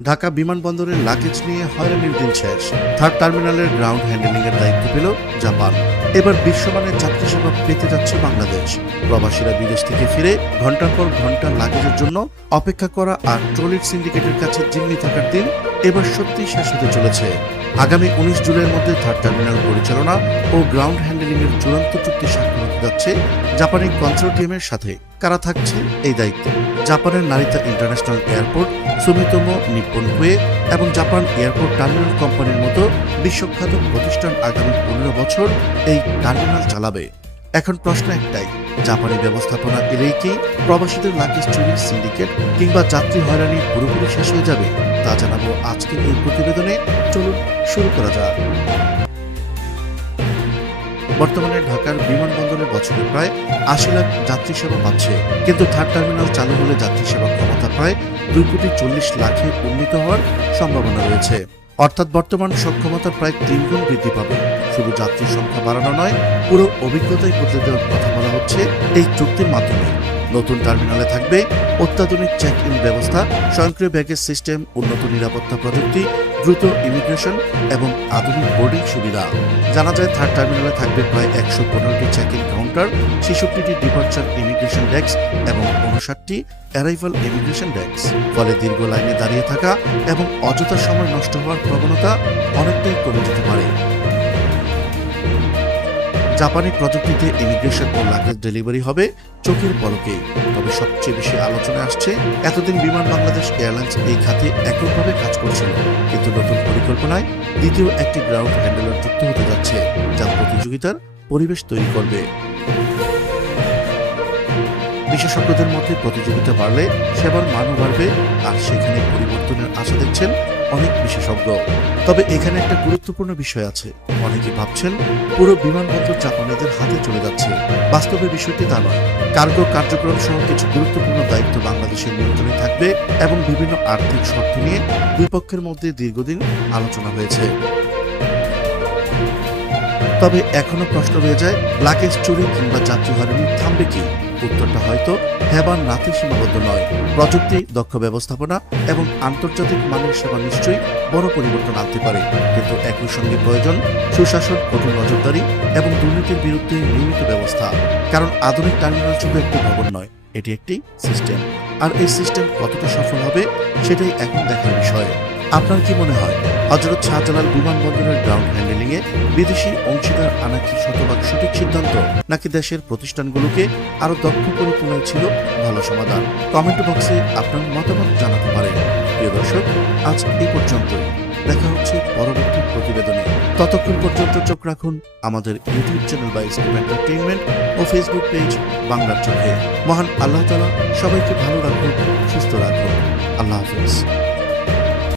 ঢাকা বিমানবন্দরের লাগেজ নিয়ে হয়রানির দিন শেষ। থার্ড টার্মিনালের গ্রাউন্ড হ্যান্ডেলিং এর দায়িত্ব পেল জাপান। এবার বিশ্বমানের যাত্রী সেবা পেতে যাচ্ছে বাংলাদেশ। প্রবাসীরা বিদেশ থেকে ফিরে ঘন্টার পর ঘন্টা লাগেজের জন্য অপেক্ষা করা আর ট্রলির সিন্ডিকেটের কাছে জিম্মি থাকার দিন এবার সত্যিই শেষ হতে চলেছে। আগামী 19 জুলাইয়ের মধ্যে থার্ড টার্মিনাল পরিচালনা ও গ্রাউন্ড হ্যান্ডেলিং এর চূড়ান্ত চুক্তি স্বাক্ষর হতে যাচ্ছে জাপানি কনসোর্টিয়ামের সাথে। কারা থাকছে এই দায়িত্বে? জাপানের Narita international airport, Sumitomo Nippon হুয়ে এবং জাপান এয়ারপোর্ট টার্মিনাল কোম্পানির মতো বিশ্বখ্যাত প্রতিষ্ঠান আগামী 15 বছর এই টার্মিনাল চালাবে। এখন প্রশ্ন একটাই, জাপানি ব্যবস্থাপনা এলেই কি প্রবাসীদের লাগেজ চুরির সিন্ডিকেট কিংবা যাত্রী হয়রানি পুরোপুরি শেষ হয়ে যাবে? তা জানাবো আজকের এই প্রতিবেদনে। চলুন শুরু করা যাক। বর্তমানে ঢাকার বিমানবন্দরে বছরে প্রায় 80 লাখ যাত্রী সেবা পাচ্ছে, কিন্তু থার্ড টার্মিনাল চালু হলে যাত্রী সেবা ক্ষমতা প্রায় 2,40 লাখে উন্নীত হওয়ার সম্ভাবনা রয়েছে। অর্থাৎ বর্তমান সক্ষমতার প্রায় 3 গুণ বৃদ্ধি পাবে। শুধু যাত্রীর সংখ্যা বাড়ানো নয়, পুরো অভিজ্ঞতাই বদলে দেওয়ার কথা বলা হচ্ছে এই চুক্তির মাধ্যমে। নতুন টার্মিনালে থাকবে অত্যাধুনিক চেক ইন ব্যবস্থা, স্বয়ংক্রিয় ব্যাগেজ সিস্টেম, উন্নত নিরাপত্তা প্রযুক্তি, দ্রুত ইমিগ্রেশন এবং আধুনিক বোর্ডিং সুবিধা। জানা যায় থার্ড টার্মিনালে থাকবে প্রায় 115টি চেক ইন কাউন্টার, 66টি ডিপার্চার ইমিগ্রেশন ডেস্ক এবং 59টি অ্যারাইভাল ইমিগ্রেশন ডেস্ক। ফলে দীর্ঘ লাইনে দাঁড়িয়ে থাকা এবং অযথা সময় নষ্ট হওয়ার প্রবণতা অনেকটাই কমে যেতে পারে। জাপানি প্রযুক্তিতে ইমিগ্রেশন ও লাগেজ ডেলিভারি হবে চোখের পলকেই। তবে সবচেয়ে বেশি আলোচনায় আসছে, এতদিন বিমান বাংলাদেশ এয়ারলাইন্স এই খাতে এককভাবে কাজ করছিল, কিন্তু নতুন পরিকল্পনায় দ্বিতীয় একটি গ্রাউন্ড হ্যান্ডেলার যুক্ত হতে যাচ্ছে, যা প্রতিযোগিতার পরিবেশ তৈরি করবে। বিশেষজ্ঞদের মধ্যে প্রতিযোগিতা বাড়লে সেবার মানও বাড়বে, আর সেখানে পরিবর্তনের আশা দেখছেন অনেক বিশেষজ্ঞ। তবে এখানে একটা গুরুত্বপূর্ণ বিষয় আছে। অনেকে ভাবছেন পুরো বিমানবন্দর জাপানিদের হাতে চলে যাচ্ছে। বাস্তবে বিষয়টি তা নয়। কার্গো কার্যক্রম সহ কিছু গুরুত্বপূর্ণ দায়িত্ব বাংলাদেশের নিয়ন্ত্রণে থাকবে এবং বিভিন্ন আর্থিক শর্ত নিয়ে দুই পক্ষের মধ্যে দীর্ঘদিন আলোচনা হয়েছে। তবে এখনো প্রশ্ন রয়ে যায়, লাগেজ চুরি কিংবা যাত্রী হয়রানি থামবে কি? উত্তরটা হয়তো হ্যাঁ বা নাতে সীমাবদ্ধ নয়। প্রযুক্তি, দক্ষ ব্যবস্থাপনা এবং আন্তর্জাতিক মানের সেবা নিশ্চয়ই বড় পরিবর্তন আনতে পারে, কিন্তু একই সঙ্গে প্রয়োজন সুশাসন, কঠোর নজরদারি এবং দুর্নীতির বিরুদ্ধে নিয়মিত ব্যবস্থা। কারণ আধুনিক টার্মিনাল শুধু একটি ভবন নয়, এটি একটি সিস্টেম। আর এই সিস্টেম কতটা সফল হবে সেটাই এখন দেখার বিষয়। আপনার কি মনে হয়, হযরত শাহজালাল বিমানবন্দরের গ্রাউন্ড হ্যান্ডেলিং এ বিদেশি অংশীদার আনা কি শতভাগ সঠিক সিদ্ধান্ত, নাকি দেশের প্রতিষ্ঠানগুলোকে আরো দক্ষ করে তোলাই ছিল ভালো সমাধান? কমেন্ট বক্সে আপনার মতামত জানাতে পারেন। প্রিয় দর্শক, আজ এই পর্যন্তই। দেখা হচ্ছে পরবর্তী প্রতিবেদনে। ততক্ষণ পর্যন্ত চোখ রাখুন আমাদের ইউটিউব চ্যানেল বা স্কুপ এন্টারটেইনমেন্ট ও ফেসবুক পেজ বাংলার চোখে। মহান আল্লাহ তাআলা সবাইকে ভালো রাখুন, সুস্থ রাখুন। আল্লাহ হাফেজ।